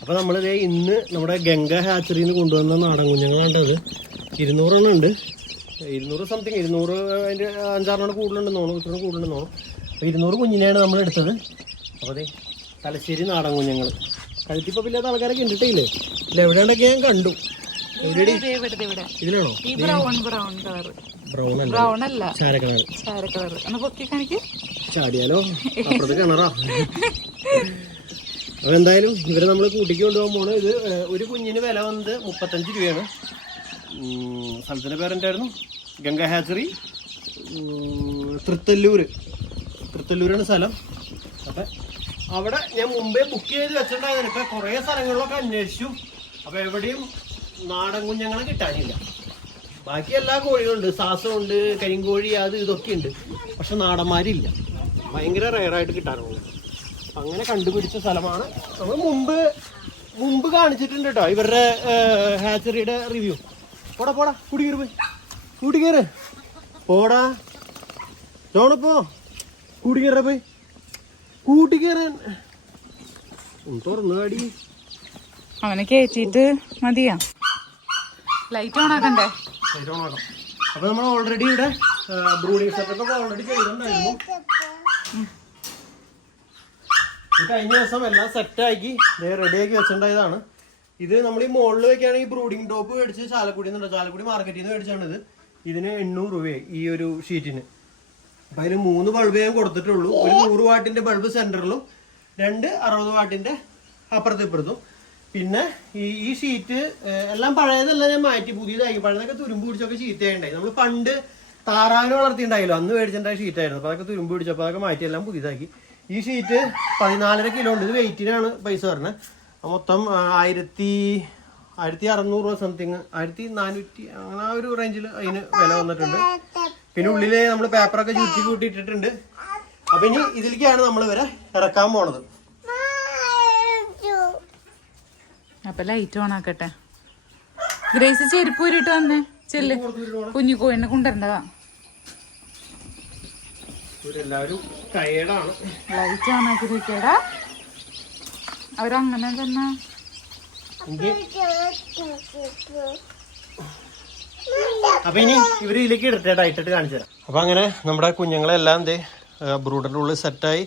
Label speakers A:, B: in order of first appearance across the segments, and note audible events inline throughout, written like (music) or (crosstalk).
A: അപ്പോൾ നമ്മളിത് ഇന്ന് നമ്മുടെ ഗംഗ ഹാച്ചറിയിൽ നിന്ന് കൊണ്ടുവന്ന നാടൻ കുഞ്ഞുങ്ങളുണ്ടത് ഇരുന്നൂറെണ്ണം ഉണ്ട്. ഇരുന്നൂറ് സംതിങ് ഇരുന്നൂറ് അതിന്റെ അഞ്ചാറെണ്ണം കൂടുതലുണ്ട് തോന്നുന്നു ഇത്ര കൂടുതലുണ്ട് അപ്പോൾ ഇരുന്നൂറ് കുഞ്ഞിനെയാണ് നമ്മൾ എടുത്തത്. അപ്പോൾ അതെ തലശ്ശേരി നാടൻ കുഞ്ഞുങ്ങൾ. കഴുത്തിപ്പപ്പില്ലാത്ത ആൾക്കാരൊക്കെ ഉണ്ടിട്ടില്ലേ ഇല്ല എവിടെയാണ്ടൊക്കെ ഞാൻ കണ്ടു. ഇതിലാണോ?
B: ബ്രൗൺ
A: അല്ല. ചാരക്കളർ ചാടിയാലോ? അപ്പുറത്ത് കിണറാ. (laughs) അപ്പൊ എന്തായാലും ഇവരെ നമ്മൾ കൂട്ടിക്ക് കൊണ്ടുപോകാൻ ഇത് ഒരു കുഞ്ഞിന് വില വന്നത് മുപ്പത്തഞ്ച് രൂപയാണ്. സ്ഥലത്തിന്റെ പേരെന്തായിരുന്നു? ഗംഗ ഹാച്ചറി. തൃത്തല്ലൂർ തൃത്തല്ലൂര്. തൃത്തല്ലൂരാണ് സ്ഥലം. അപ്പൊ അവിടെ ഞാൻ മുമ്പേ ബുക്ക് ചെയ്ത് വെച്ചിട്ടുണ്ടായിരുന്നു. ഇപ്പം കുറേ സ്ഥലങ്ങളിലൊക്കെ അന്വേഷിച്ചു. അപ്പോൾ എവിടെയും നാടൻ കുഞ്ഞുങ്ങളെ കിട്ടാനില്ല. ബാക്കി എല്ലാ കോഴികളുണ്ട് സാസമുണ്ട് കരിങ്കോഴി അത് ഇതൊക്കെ ഉണ്ട്. പക്ഷെ നാടന്മാരില്ല. ഭയങ്കര റയറായിട്ട് കിട്ടാറുള്ളൂ അങ്ങനെ കണ്ടുപിടിച്ച സ്ഥലമാണ്. നമ്മൾ മുമ്പ് മുമ്പ് കാണിച്ചിട്ടുണ്ട് കേട്ടോ ഇവരുടെ ഹാച്ചറിയുടെ റിവ്യൂ പോടാ പോടാ കൂടി കയറി പോയി. കൂട്ടി കയറ്. പോടാ. ജോണപ്പോ കൂടി കയറ പോയി. കൂട്ടിക്കേറാൻ തുറന്നു കാടി.
B: അവനെ കയറ്റിട്ട് മതിയാ. ലൈറ്റ് ഓൺ ആക്കണ്ടേ?
A: ശരിയാണോ അപ്പൊ നമ്മൾ ഓൾറെഡി ഇവിടെ ബ്രൂഡിംഗ് സെറ്റപ്പ് ഓൾറെഡി ചെയ്തിട്ടുണ്ടായിരുന്നു. കഴിഞ്ഞ ദിവസം എല്ലാം സെറ്റാക്കി റെഡിയാക്കി വെച്ചിട്ടുണ്ടായതാണ്. ഇത് നമ്മൾ ഈ മുകളിൽ വെക്കുകയാണെങ്കിൽ ബ്രൂഡിംഗ് ടോപ്പ് മേടിച്ച് ചാലക്കുടി നിന്നുണ്ട്. ചാലക്കുടി മാർക്കറ്റിൽ നിന്ന് മേടിച്ചാണ് ഇത്. ഇതിന് എണ്ണൂറ് രൂപയായി ഈ ഒരു ഷീറ്റിന് അപ്പൊ അതിന് മൂന്ന് ബൾബ് ഞാൻ കൊടുത്തിട്ടുള്ളൂ. ഒരു നൂറ് വാട്ടിന്റെ ബൾബ് സെന്ററിലും രണ്ട് അറുപത് വാട്ടിന്റെ അപ്പുറത്തും ഇപ്പുറത്തും. പിന്നെ ഈ ഈ ഷീറ്റ് എല്ലാം പഴയതെല്ലാം ഞാൻ മാറ്റി. പുതിയതായി. പഴയതൊക്കെ തുരുമ്പ് പിടിച്ചൊക്കെ ഷീറ്റായി നമ്മൾ പണ്ട് താറാവിനെ വളർത്തിയിട്ടുണ്ടായില്ലോ. അന്ന് മേടിച്ചിട്ടുണ്ടായ ഷീറ്റായിരുന്നു അപ്പൊ അതൊക്കെ തുരുമ്പ് പിടിച്ചപ്പോൾ അതൊക്കെ മാറ്റി എല്ലാം പുതിയതാക്കി. ഈ ഷീറ്റ് പതിനാലര കിലോ ഉണ്ട്. ഇത് വെയിറ്റിനാണ് പൈസ വരുന്നത്. മൊത്തം ആയിരത്തി ആയിരത്തി അറുന്നൂറ് രൂപ സംതിങ് ആയിരത്തി നാനൂറ്റി അങ്ങനെ ആ ഒരു റേഞ്ചിൽ അതിന് വില വന്നിട്ടുണ്ട്. പിന്നെ ഉള്ളിൽ നമ്മൾ പേപ്പറൊക്കെ ചുറ്റി കൂട്ടി ഇട്ടിട്ടുണ്ട് അപ്പൊ ഇനി ഇതിലേക്കാണ് നമ്മൾ ഇവരെ ഇറക്കാൻ പോണത്.
B: അപ്പൊ ലൈറ്റ് ഓൺ ആക്കട്ടെ. ഗ്രേസ് ചെരുപ്പ് ഊരിട്ട് വന്നേ. ചെല്ല്. കുഞ്ഞു കോഴിനെ കൊണ്ടുവരണ്ടതാ.
A: ഇവരെല്ലാവരും ടയേർഡാണ്
B: ലൈറ്റ് ഓൺ അവരങ്ങനെ തന്നെ.
A: അപ്പൊ ഇനി ഇവർ ഇതിലേക്ക് ഇടട്ടേട്ടാ ഇട്ടിട്ട് കാണിച്ചു തരാം അപ്പൊ അങ്ങനെ നമ്മുടെ കുഞ്ഞുങ്ങളെല്ലാം എന്തേ ബ്രൂഡറിന്റെ ഉള്ളിൽ സെറ്റായി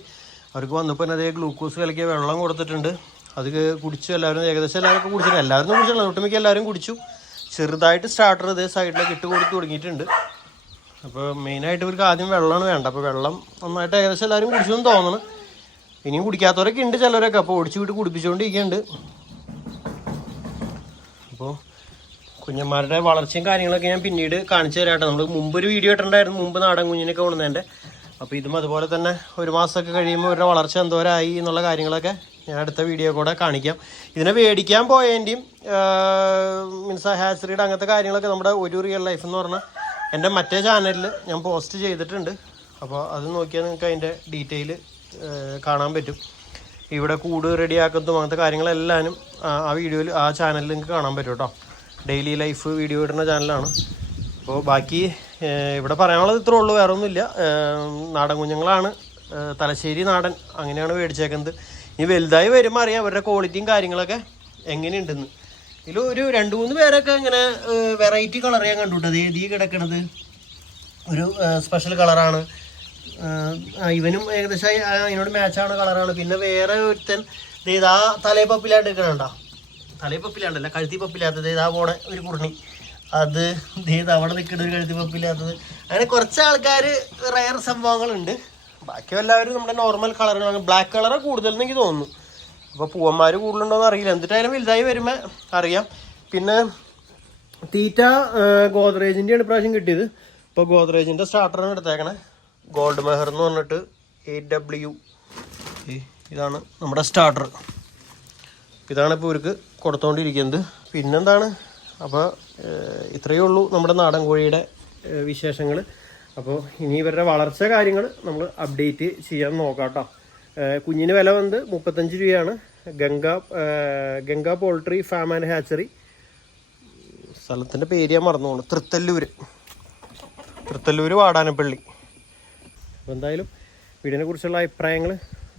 A: അവർക്ക് വന്നപ്പോൾ അതേ ഗ്ലൂക്കോസ് കലക്കിയ വെള്ളം കൊടുത്തിട്ടുണ്ട്. അത് കുടിച്ചു എല്ലാവരും ഏകദേശം എല്ലാവരും കുടിച്ചിട്ടുണ്ട് എല്ലാവരും കുടിച്ചില്ല. ഒട്ടുമിക്ക എല്ലാവരും കുടിച്ചു. ചെറുതായിട്ട് സ്റ്റാർട്ടർ ഇതേ സൈഡിലേക്ക് ഇട്ട് കൊടുത്ത് തുടങ്ങിയിട്ടുണ്ട്. അപ്പോൾ മെയിനായിട്ട് ഇവർക്ക് ആദ്യം വെള്ളമാണ് വേണ്ട അപ്പോൾ വെള്ളം നന്നായിട്ട് ഏകദേശം എല്ലാവരും കുടിച്ചു എന്ന് തോന്നണം. ഇനിയും കുടിക്കാത്തവരൊക്കെ ഉണ്ട് ചിലരൊക്കെ. അപ്പോൾ ഓടിച്ചു വിട്ട് കുടിപ്പിച്ചുകൊണ്ടിരിക്കുന്നുണ്ട് അപ്പോൾ കുഞ്ഞന്മാരുടെ വളർച്ചയും കാര്യങ്ങളൊക്കെ ഞാൻ പിന്നീട് കാണിച്ചു തരാട്ടെ. നമ്മൾ മുമ്പ് ഒരു വീഡിയോ ഇട്ടിട്ടുണ്ടായിരുന്നു. മുമ്പ് നാടൻ കുഞ്ഞിനൊക്കെ കൊണ്ടുവന്നതിന്റെ അപ്പോൾ ഇതും അതുപോലെ തന്നെ ഒരു മാസമൊക്കെ കഴിയുമ്പോൾ ഇവരുടെ വളർച്ച എന്തോരായി എന്നുള്ള കാര്യങ്ങളൊക്കെ ഞാൻ അടുത്ത വീഡിയോ കൂടെ കാണിക്കാം. ഇതിനെ മേടിക്കാൻ പോയതിന്റെയും മീൻസ് ഹാച്ചറിയുടെ അങ്ങനത്തെ കാര്യങ്ങളൊക്കെ നമ്മുടെ ഒരു റിയൽ ലൈഫ് എന്ന് പറഞ്ഞാൽ എന്റെ മറ്റേ ചാനലിൽ ഞാൻ പോസ്റ്റ് ചെയ്തിട്ടുണ്ട്. അപ്പോൾ അത് നോക്കിയാൽ നിങ്ങൾക്ക് അതിന്റെ ഡീറ്റെയിൽ കാണാൻ പറ്റും. ഇവിടെ കൂട് റെഡിയാക്കുന്നതും അങ്ങനത്തെ കാര്യങ്ങളെല്ലാനും ആ വീഡിയോയിൽ ആ ചാനലിൽ നിങ്ങൾക്ക് കാണാൻ പറ്റും കേട്ടോ. ഡെയിലി ലൈഫ് വീഡിയോ ഇടുന്ന ചാനലാണ്. അപ്പോൾ ബാക്കി ഇവിടെ പറയാനുള്ളത് ഇത്രേ ഉള്ളൂ. വേറെ ഒന്നുമില്ല. നാടൻ കുഞ്ഞുങ്ങളാണ്. തലശ്ശേരി നാടൻ അങ്ങനെയാണ് മേടിച്ചേക്കുന്നത്. ഇനി വലുതായി വരുമ്പോൾ അറിയാം അവരുടെ ക്വാളിറ്റിയും കാര്യങ്ങളൊക്കെ എങ്ങനെയുണ്ടെന്ന്. ഇതിൽ ഒരു രണ്ട് മൂന്ന് പേരൊക്കെ ഇങ്ങനെ വെറൈറ്റി കളർ ഞാൻ കണ്ടുവിട്ടത് ഈ കിടക്കണത് ഒരു സ്പെഷ്യൽ കളറാണ് ഇവനും ഏകദേശം ആ- അതിനോട് മാച്ചാണ് കളറാണ് പിന്നെ വേറെ ഒരുത്തൻ ഇതാ തലേ പപ്പിലായിട്ട് നിൽക്കണണ്ട തലേ പപ്പിലാണ്ടല്ല കഴുത്തി പപ്പില്ലാത്തത് ഇതാ പോണ ഒരു കുറണി അത് ഇത് അവിടെ നിൽക്കുന്ന ഒരു കഴുത്തി പപ്പില്ലാത്തത് അങ്ങനെ കുറച്ച് ആൾക്കാർ റയർ സംഭവങ്ങളുണ്ട്. ബാക്കി എല്ലാവരും നമ്മുടെ നോർമൽ കളറുകളാണ് ബ്ലാക്ക് കളറാണ് കൂടുതൽ എനിക്ക് തോന്നുന്നു. അപ്പോൾ പൂവന്മാർ കൂടുതലുണ്ടോയെന്ന് അറിയില്ല. എന്നിട്ടായാലും വലുതായി വരുമ്പോൾ അറിയാം. പിന്നെ തീറ്റ ഗോദ്രേജിന്റെയാണ് ഇപ്രാവശ്യം കിട്ടിയത്. ഇപ്പോൾ ഗോദ്രേജിന്റെ സ്റ്റാർട്ടറാണ് എടുത്തേക്കണേ. ഗോൾഡ് മെഹർ എന്ന് പറഞ്ഞിട്ട് എയ്റ്റ് ഡബ്ല്യു ഇതാണ് നമ്മുടെ സ്റ്റാർട്ടർ. ഇതാണ് ഇപ്പോൾ ഇവർക്ക് കൊടുത്തുകൊണ്ടിരിക്കുന്നത് പിന്നെന്താണ്? അപ്പോൾ ഇത്രയേ ഉള്ളൂ നമ്മുടെ നാടൻ കോഴിയുടെ വിശേഷങ്ങൾ അപ്പോൾ ഇനി ഇവരുടെ വളർച്ച കാര്യങ്ങൾ നമ്മൾ അപ്ഡേറ്റ് ചെയ്യാൻ നോക്കാം കേട്ടോ. കുഞ്ഞിന് വില വന്ന് മുപ്പത്തഞ്ച് രൂപയാണ്. Ganga Ganga poultry farm and hatchery. സ്ഥലത്തിന്റെ പേര് ഞാൻ മറന്നു പോകണം തൃത്തല്ലൂർ തൃത്തല്ലൂർ വാടാനപ്പള്ളി. അപ്പോൾ എന്തായാലും വീടിനെ കുറിച്ചുള്ള അഭിപ്രായങ്ങൾ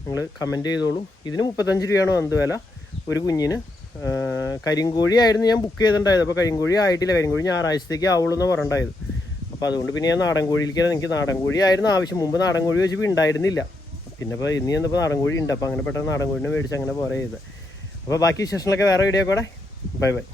A: നിങ്ങൾ കമന്റ് ചെയ്തോളൂ. ഇതിന് മുപ്പത്തഞ്ച് രൂപയാണ് വന്നത് വില. ഒരു കുഞ്ഞിന് കരിങ്കോഴി ആയിരുന്നു ഞാൻ ബുക്ക് ചെയ്തിട്ടുണ്ടായത്. അപ്പോൾ കരിങ്കോഴി ആയിട്ടില്ല. കരിങ്കോഴി ഞായറാഴ്ചത്തേക്ക് ആവുള്ളൂ എന്ന് പറഞ്ഞിട്ടുണ്ടായത്. അപ്പോൾ അതുകൊണ്ട് പിന്നെ ഞാൻ നാടൻ കോഴിയിലേക്കാണ് എനിക്ക് നാടൻ കോഴി ആയിരുന്നു ആവശ്യം. മുമ്പ് നാടൻ കോഴി വെച്ചപ്പോൾ ഉണ്ടായിരുന്നില്ല. പിന്നെ ഇപ്പോൾ ഇന്ന് ചെന്നപ്പോൾ നാടൻ കോഴി ഉണ്ട് അപ്പോൾ അങ്ങനെ പെട്ടെന്ന് നാടൻ കോഴിനെ മേടിച്ച് അങ്ങനെ പോരെ ചെയ്ത് അപ്പോൾ ബാക്കി വിശേഷങ്ങളൊക്കെ വേറെ വീഡിയോ കൂടെ. Bye bye.